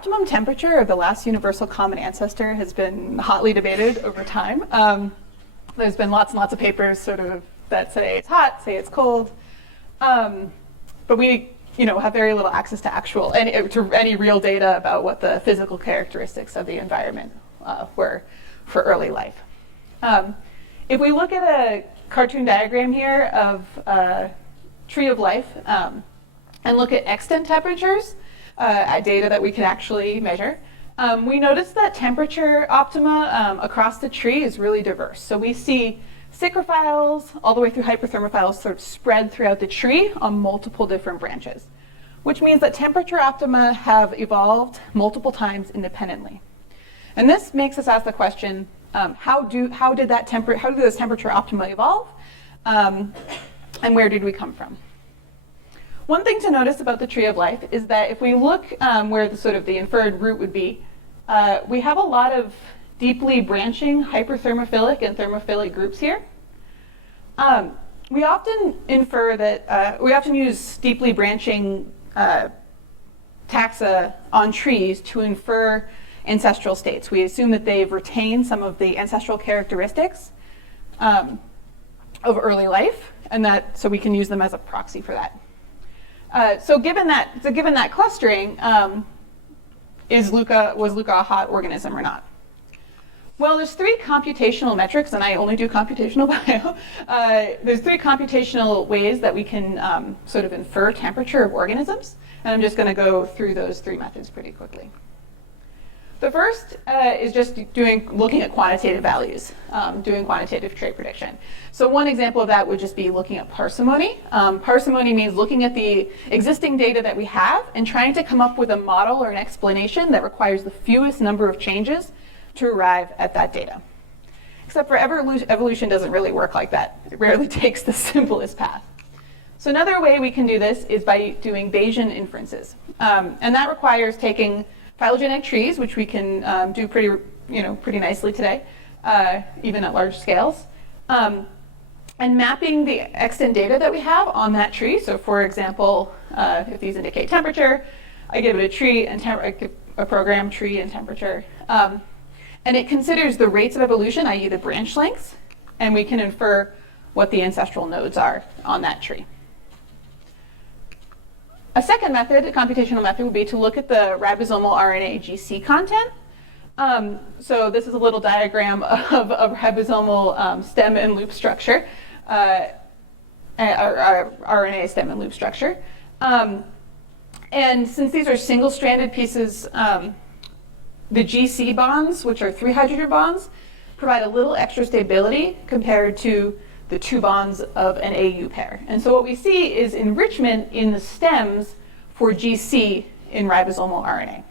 optimum temperature of the last universal common ancestor has been hotly debated over time. There's been lots and lots of papers sort of that say it's hot, say it's cold, but we have very little access to any real data about what the physical characteristics of the environment were for early life. If we look at a cartoon diagram here of a tree of life and look at extant temperatures, data that we can actually measure, we notice that temperature optima across the tree is really diverse. So we see psychrophiles all the way through hyperthermophiles sort of spread throughout the tree on multiple different branches, which means that temperature optima have evolved multiple times independently. And this makes us ask the question, how do those temperature optima evolve, and where did we come from? One thing to notice about the tree of life is that if we look where the inferred root would be, we have a lot of deeply branching hyperthermophilic and thermophilic groups here. We often infer that, we often use deeply branching taxa on trees to infer ancestral states. We assume that they've retained some of the ancestral characteristics of early life, and so we can use them as a proxy for that. So given that clustering, was LUCA a hot organism or not? Well, there's three computational metrics, and I only do computational bio. There's three computational ways that we can sort of infer temperature of organisms, and I'm just going to go through those three methods pretty quickly. The first is just looking at quantitative values, doing quantitative trait prediction. So one example of that would just be looking at parsimony. Parsimony means looking at the existing data that we have and trying to come up with a model or an explanation that requires the fewest number of changes to arrive at that data. Except for evolution doesn't really work like that. It rarely takes the simplest path. So another way we can do this is by doing Bayesian inferences. And that requires taking phylogenetic trees, which we can do pretty nicely today, even at large scales, and mapping the extant data that we have on that tree. So for example, if these indicate temperature, I give it a tree and a program tree and temperature. And it considers the rates of evolution, i.e. the branch lengths, and we can infer what the ancestral nodes are on that tree. A second method, a computational method, would be to look at the ribosomal RNA GC content. So this is a little diagram of a ribosomal stem and loop structure, RNA stem and loop structure. And since these are single-stranded pieces, the GC bonds, which are 3 hydrogen bonds, provide a little extra stability compared to the 2 bonds of an AU pair. And so what we see is enrichment in the stems for GC in ribosomal RNA.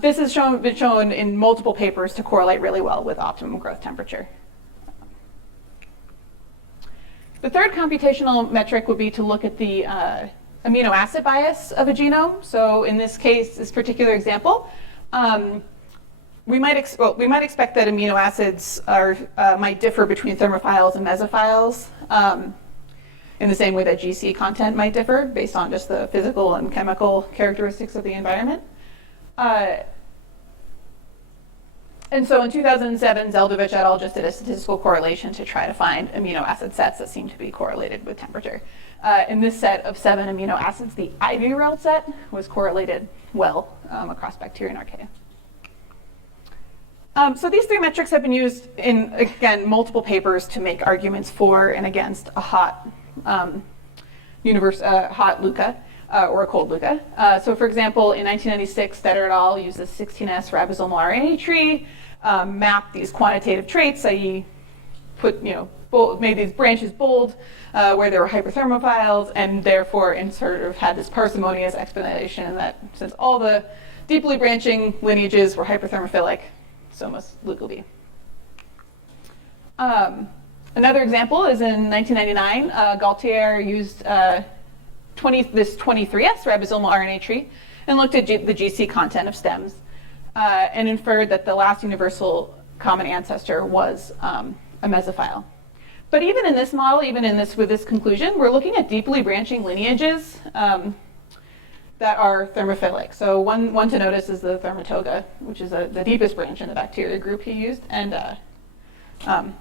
This has been shown in multiple papers to correlate really well with optimum growth temperature. The third computational metric would be to look at the amino acid bias of a genome. So in this case, this particular example, we might expect that amino acids might differ between thermophiles and mesophiles in the same way that GC content might differ based on just the physical and chemical characteristics of the environment. And so in 2007, Zeldovich et al. Just did a statistical correlation to try to find amino acid sets that seem to be correlated with temperature. In this set of 7 amino acids, the Ivy-Reld set was correlated well across bacteria and archaea. So these 3 metrics have been used in, again, multiple papers to make arguments for and against a hot hot LUCA or a cold LUCA. So for example, in 1996, Stetter et al. Used the 16S ribosomal RNA tree, mapped these quantitative traits, i.e. made these branches bold where there were hyperthermophiles, and therefore had this parsimonious explanation that since all the deeply branching lineages were hyperthermophilic, so must LUCA be. Another example is in 1999, Gaultier used this 23S ribosomal RNA tree and looked at the GC content of stems and inferred that the last universal common ancestor was a mesophile. But even in this model, with this conclusion, we're looking at deeply branching lineages. that are thermophilic. So one to notice is the Thermatoga, which is the deepest branch in the bacteria group he used, and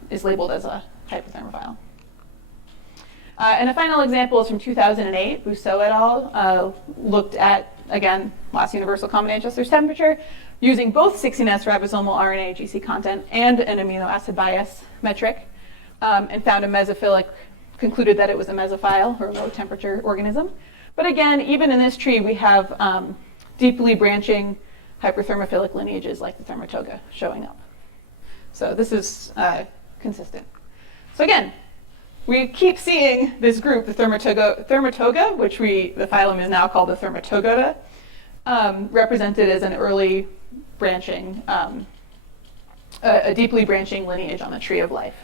is labeled as a hyperthermophile. And a final example is from 2008. Bousseau et al. Looked at, again, last universal common ancestor's temperature, using both 16S ribosomal RNA GC content and an amino acid bias metric, and found a mesophilic, concluded that it was a mesophile, or a low temperature organism. But again, even in this tree, we have deeply branching hyperthermophilic lineages like the Thermatoga showing up. So this is consistent. So again, we keep seeing this group, the Thermatoga, which the phylum is now called the Thermatogoda, represented as an early branching, a deeply branching lineage on the tree of life.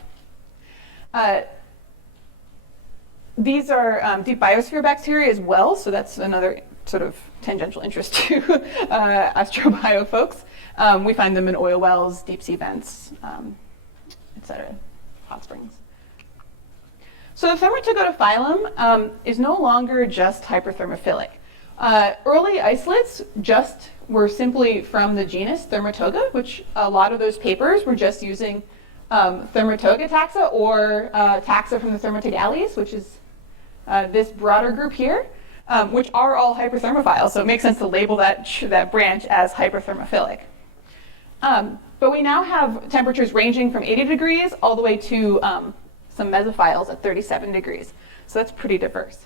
These are deep biosphere bacteria as well, so that's another sort of tangential interest to astrobio folks. We find them in oil wells, deep sea vents, et cetera, hot springs. So the Thermatogoda phylum is no longer just hyperthermophilic. Early isolates just were simply from the genus Thermatoga, which a lot of those papers were just using Thermatoga taxa or taxa from the Thermatogales, which is this broader group here, which are all hyperthermophiles. So it makes sense to label that branch as hyperthermophilic. But we now have temperatures ranging from 80 degrees all the way to some mesophiles at 37 degrees. So that's pretty diverse.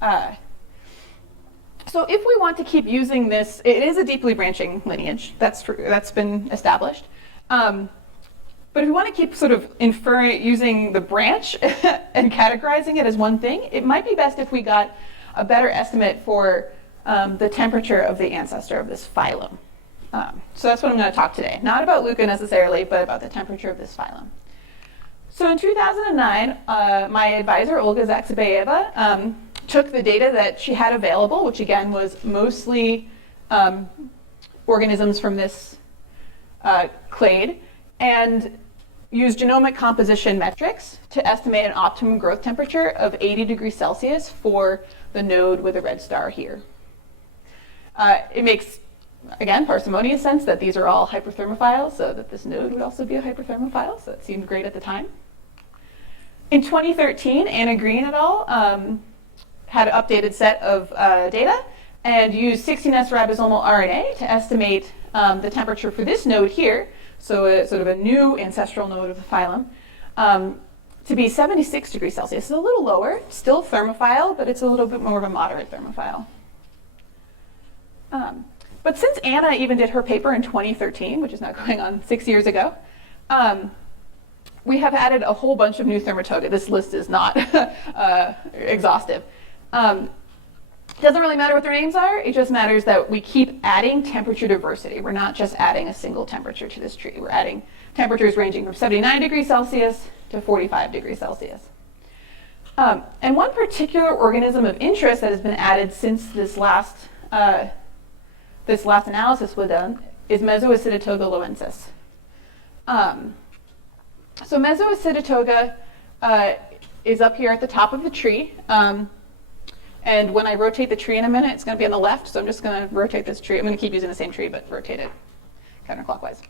So if we want to keep using this, it is a deeply branching lineage. That's been established. But if we want to keep sort of inferring using the branch and categorizing it as one thing, it might be best if we got a better estimate for the temperature of the ancestor of this phylum. So that's what I'm going to talk today. Not about LUCA necessarily, but about the temperature of this phylum. So in 2009, my advisor, Olga Zaksabayeva, took the data that she had available, which again was mostly organisms from this clade, and used genomic composition metrics to estimate an optimum growth temperature of 80 degrees Celsius for the node with a red star here. It makes, again, parsimonious sense that these are all hyperthermophiles, so that this node would also be a hyperthermophile, so it seemed great at the time. In 2013, Anna Green et al. Had an updated set of data and used 16S ribosomal RNA to estimate the temperature for this node here, so sort of a new ancestral node of the phylum, to be 76 degrees Celsius. So a little lower, still thermophile, but it's a little bit more of a moderate thermophile. But since Anna even did her paper in 2013, which is now going on 6 years ago, we have added a whole bunch of new Thermatoga. This list is not exhaustive. Doesn't really matter what their names are, it just matters that we keep adding temperature diversity. We're not just adding a single temperature to this tree. We're adding temperatures ranging from 79 degrees Celsius to 45 degrees Celsius. And one particular organism of interest that has been added since this last analysis was done is Mesoaciditoga loensis. So Mesoaciditoga is up here at the top of the tree. And when I rotate the tree in a minute, it's going to be on the left, so I'm just going to rotate this tree. I'm going to keep using the same tree, but rotate it counterclockwise.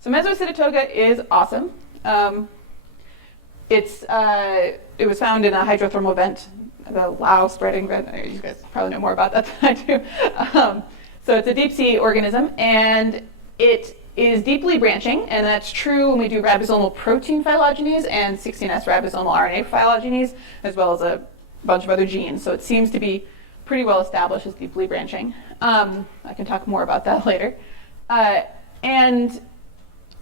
So Mesoaciditoga is awesome. It was found in a hydrothermal vent, the Lao spreading vent. You guys probably know more about that than I do. So it's a deep sea organism, and it is deeply branching, and that's true when we do ribosomal protein phylogenies and 16S ribosomal RNA phylogenies, as well as a bunch of other genes. So it seems to be pretty well established as deeply branching. I can talk more about that later. And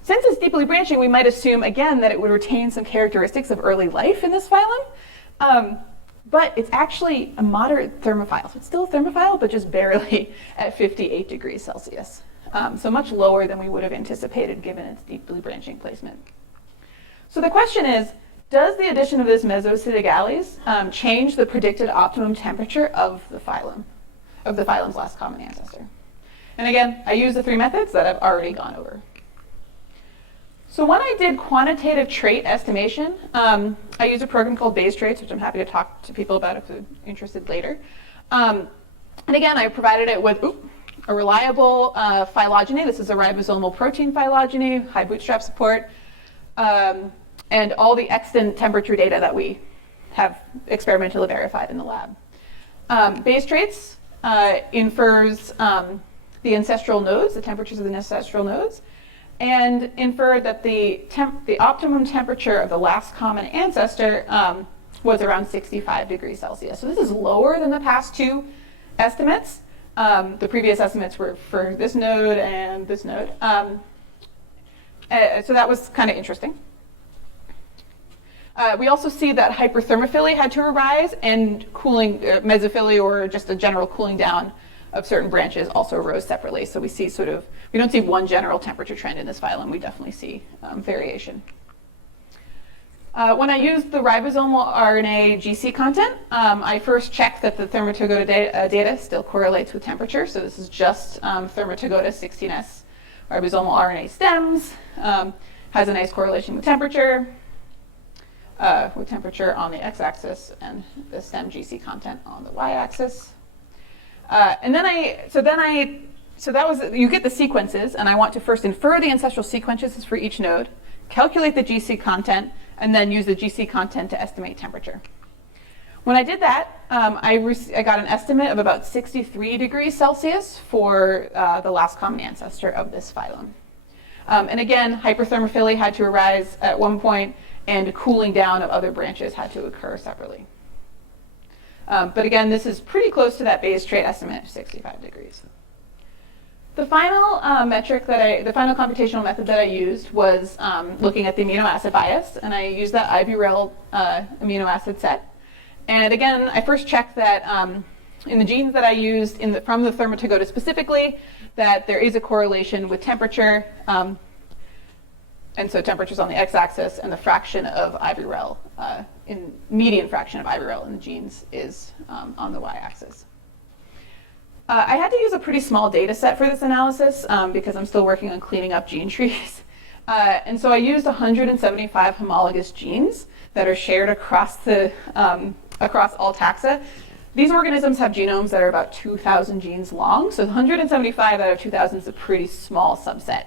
since it's deeply branching, we might assume, again, that it would retain some characteristics of early life in this phylum. But it's actually a moderate thermophile. So it's still a thermophile, but just barely at 58 degrees Celsius. So much lower than we would have anticipated given its deeply branching placement. So the question is, does the addition of this Mesoacidigales change the predicted optimum temperature of the phylum, of the phylum's last common ancestor? And again, I use the three methods that I've already gone over. So when I did quantitative trait estimation, I used a program called Bayes traits, which I'm happy to talk to people about if they're interested later, to And again, I provided it with a reliable phylogeny. This is a ribosomal protein phylogeny, high bootstrap support, and all the extant temperature data that we have experimentally verified in the lab. Base traits infers the ancestral nodes, the temperatures of the ancestral nodes, and inferred that the optimum temperature of the last common ancestor was around 65 degrees Celsius. So this is lower than the past two estimates. The previous estimates were for this node and this node. So that was kind of interesting. We also see that hyperthermophily had to arise, and cooling, mesophily, or just a general cooling down of certain branches also arose separately. So we see we don't see one general temperature trend in this phylum. We definitely see variation. When I used the ribosomal RNA GC content, I first checked that the Thermatogoda data still correlates with temperature. So this is just Thermatogoda 16S ribosomal RNA stems, has a nice correlation with temperature on the x-axis and the stem GC content on the y-axis. And then you get the sequences, and I want to first infer the ancestral sequences for each node, calculate the GC content, and then use the GC content to estimate temperature. When I did that, I got an estimate of about 63 degrees Celsius for the last common ancestor of this phylum. And again, hyperthermophily had to arise at one point, and cooling down of other branches had to occur separately. But again, this is pretty close to that base trait estimate of 65 degrees. The final the final computational method that I used was looking at the amino acid bias, and I used that AbGradCon amino acid set. And again, I first checked that in the genes that I used from the Thermatogoda specifically, that there is a correlation with temperature. And so temperature's on the x-axis, and the fraction of AbGradCon, median fraction of AbGradCon in the genes is on the y-axis. I had to use a pretty small data set for this analysis because I'm still working on cleaning up gene trees. And so I used 175 homologous genes that are shared across all taxa. These organisms have genomes that are about 2,000 genes long, so 175 out of 2,000 is a pretty small subset.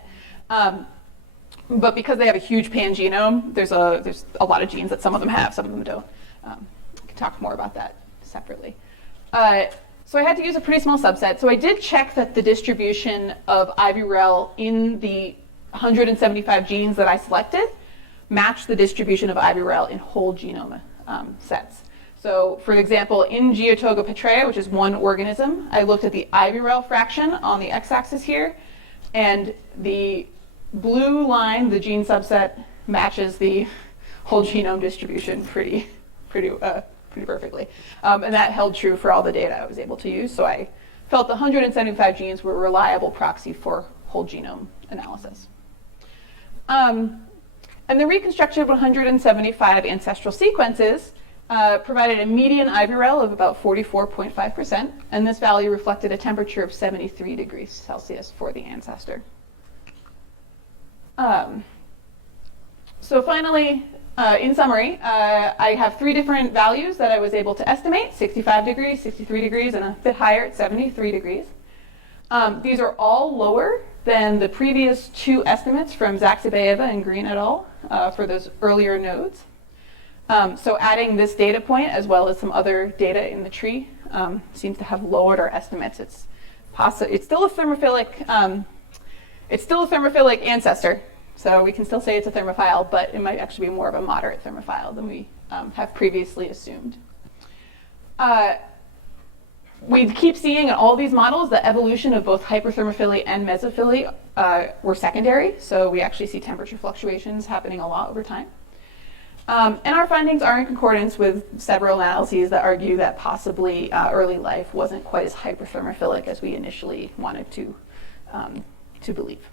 But because they have a huge pangenome, there's a lot of genes that some of them have, some of them don't. We can talk more about that separately. So I had to use a pretty small subset. So I did check that the distribution of AbGradCon in the 175 genes that I selected matched the distribution of AbGradCon in whole genome sets. So for example, in Geotoga petrea, which is one organism, I looked at the AbGradCon fraction on the x-axis here, and the blue line, the gene subset, matches the whole genome distribution pretty perfectly. And that held true for all the data I was able to use. So I felt the 175 genes were a reliable proxy for whole genome analysis. And the reconstruction of 175 ancestral sequences provided a median AbGradCon of about 44.5%, and this value reflected a temperature of 73 degrees Celsius for the ancestor. So finally, in summary, I have three different values that I was able to estimate: 65 degrees, 63 degrees, and a bit higher at 73 degrees. These are all lower than the previous two estimates from Zaxibeyeva and Green et al. For those earlier nodes. So adding this data point as well as some other data in the tree seems to have lowered our estimates. It's still a thermophilic. It's still a thermophilic ancestor, so we can still say it's a thermophile, but it might actually be more of a moderate thermophile than we have previously assumed. We keep seeing in all these models the evolution of both hyperthermophily and mesophily were secondary, so we actually see temperature fluctuations happening a lot over time. And our findings are in concordance with several analyses that argue that possibly early life wasn't quite as hyperthermophilic as we initially wanted to believe.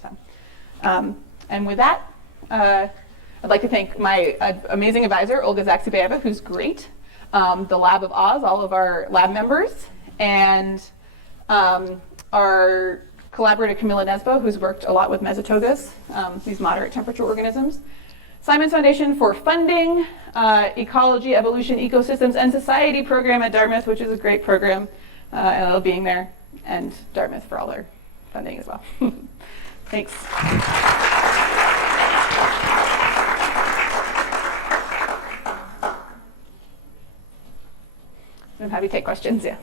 So, and with that, I'd like to thank my amazing advisor, Olga Zaxibeyeva, who's great, the Lab of Oz, all of our lab members, and our collaborator, Camilla Nesbo, who's worked a lot with mesotogas, these moderate temperature organisms. Simons Foundation for funding, Ecology, Evolution, Ecosystems, and Society program at Dartmouth, which is a great program. and LL being there, and Dartmouth for all their funding as well. Thanks. I'm happy to take questions, yeah.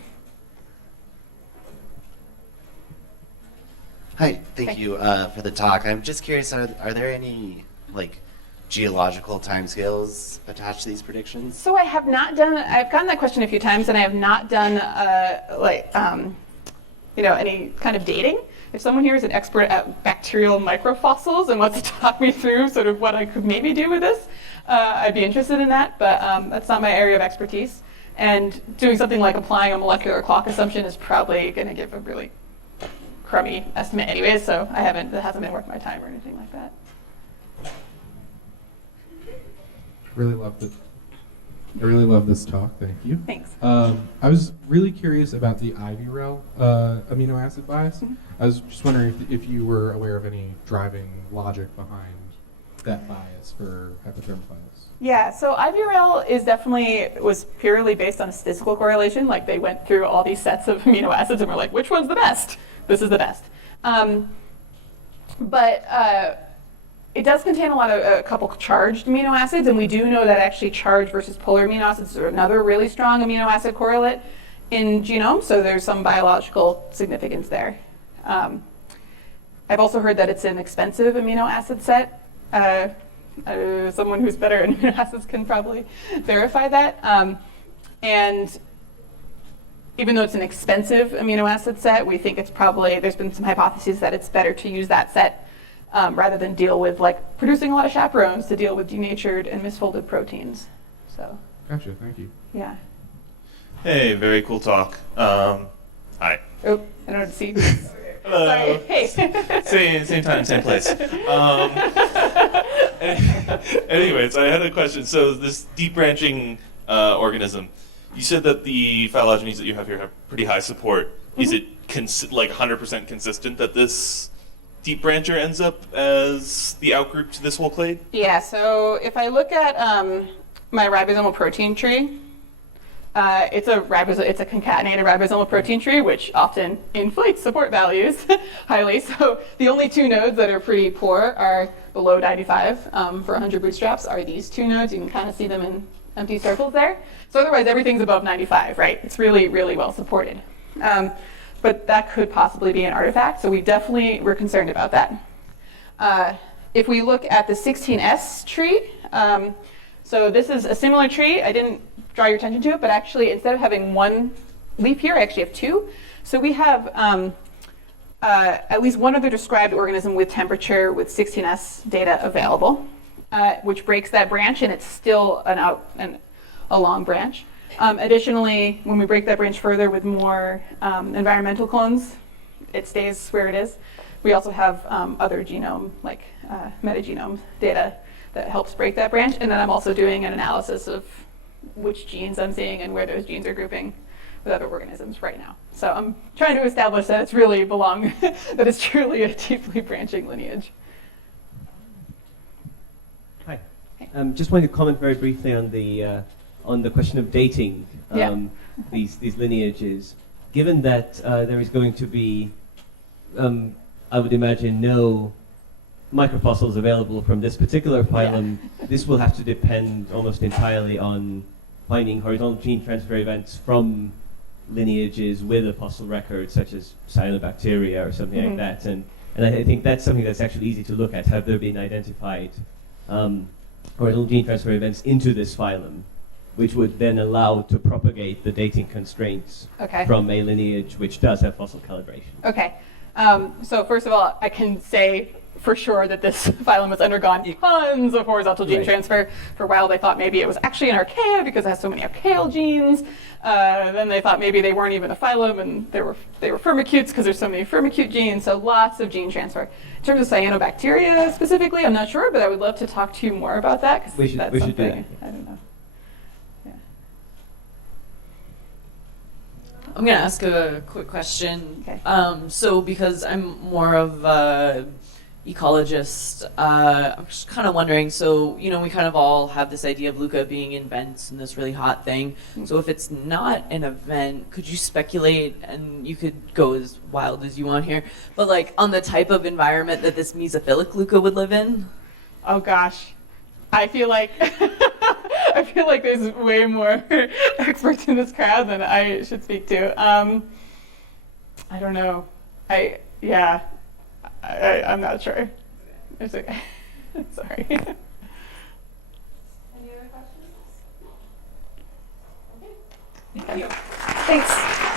Hi, thank you for the talk. I'm just curious, are there any geological timescales attached to these predictions? So I have not done, I've gotten that question a few times, and I have not done any kind of dating. If someone here is an expert at bacterial microfossils and wants to talk me through sort of what I could maybe do with this, I'd be interested in that, but that's not my area of expertise. And doing something like applying a molecular clock assumption is probably going to give a really crummy estimate anyways, so that hasn't been worth my time or anything like that. I really love this talk. Thank you. Thanks. I was really curious about the IVREL amino acid bias. Mm-hmm. I was just wondering if you were aware of any driving logic behind that bias for hypothermophiles. Yeah, so IVREL was purely based on a statistical correlation. Like they went through all these sets of amino acids and were like, which one's the best? This is the best. But it does contain a couple charged amino acids, and we do know that actually charged versus polar amino acids are another really strong amino acid correlate in genomes, so there's some biological significance there. I've also heard that it's an expensive amino acid set. Someone who's better at amino acids can probably verify that. And even though it's an expensive amino acid set, we think there's been some hypotheses that it's better to use that set rather than deal with producing a lot of chaperones to deal with denatured and misfolded proteins. So. Gotcha, thank you. Yeah. Hey, very cool talk. Hi. Oh, I don't see. Hello. Sorry. Hey. Same time, same place. Anyways, I had a question. So this deep branching organism, you said that the phylogenies that you have here have pretty high support. Mm-hmm. Is it 100% consistent that this deep brancher ends up as the outgroup to this whole clade? Yeah, so if I look at my ribosomal protein tree, it's a concatenated ribosomal protein tree, which often inflates support values highly. So the only two nodes that are pretty poor are below 95 for 100 bootstraps are these two nodes. You can kind of see them in empty circles there. So otherwise, everything's above 95, right? It's really, really well supported. But that could possibly be an artifact, so we're concerned about that. If we look at the 16S tree, so this is a similar tree. I didn't draw your attention to it, but actually instead of having one leaf here, I actually have two. So we have at least one other described organism with temperature with 16S data available, which breaks that branch, and it's still a long branch. Additionally, when we break that branch further with more environmental clones, it stays where it is. We also have other genome, metagenome data that helps break that branch. And then I'm also doing an analysis of which genes I'm seeing and where those genes are grouping with other organisms right now. So I'm trying to establish that it's really that it's truly a deeply branching lineage. Hi. Just wanted to comment very briefly on the question of dating these lineages. Given that there is going to be, I would imagine, no microfossils available from this particular phylum, this will have to depend almost entirely on finding horizontal gene transfer events from lineages with a fossil record, such as cyanobacteria or something like that. And I think that's something that's actually easy to look at. Have there been identified horizontal gene transfer events into this phylum, which would then allow to propagate the dating constraints from a lineage which does have fossil calibration? Okay. So first of all, I can say for sure that this phylum has undergone tons of horizontal gene transfer. For a while they thought maybe it was actually an archaea because it has so many archaeal genes. Then they thought maybe they weren't even a phylum and they were firmicutes because there's so many firmicute genes, so lots of gene transfer. In terms of cyanobacteria specifically, I'm not sure, but I would love to talk to you more about that because that's something do that. I don't know. I'm going to ask a quick question. Okay. So because I'm more of ecologist. I'm just kind of wondering, so, you know, we kind of all have this idea of LUCA being in vents and this really hot thing. So if it's not an event, could you speculate, and you could go as wild as you want here, but like on the type of environment that this mesophilic LUCA would live in? Oh gosh, I feel like I feel like there's way more experts in this crowd than I should speak to. I don't know. I'm not sure. It's okay. Sorry. Any other questions? Okay. Thank you. Thanks.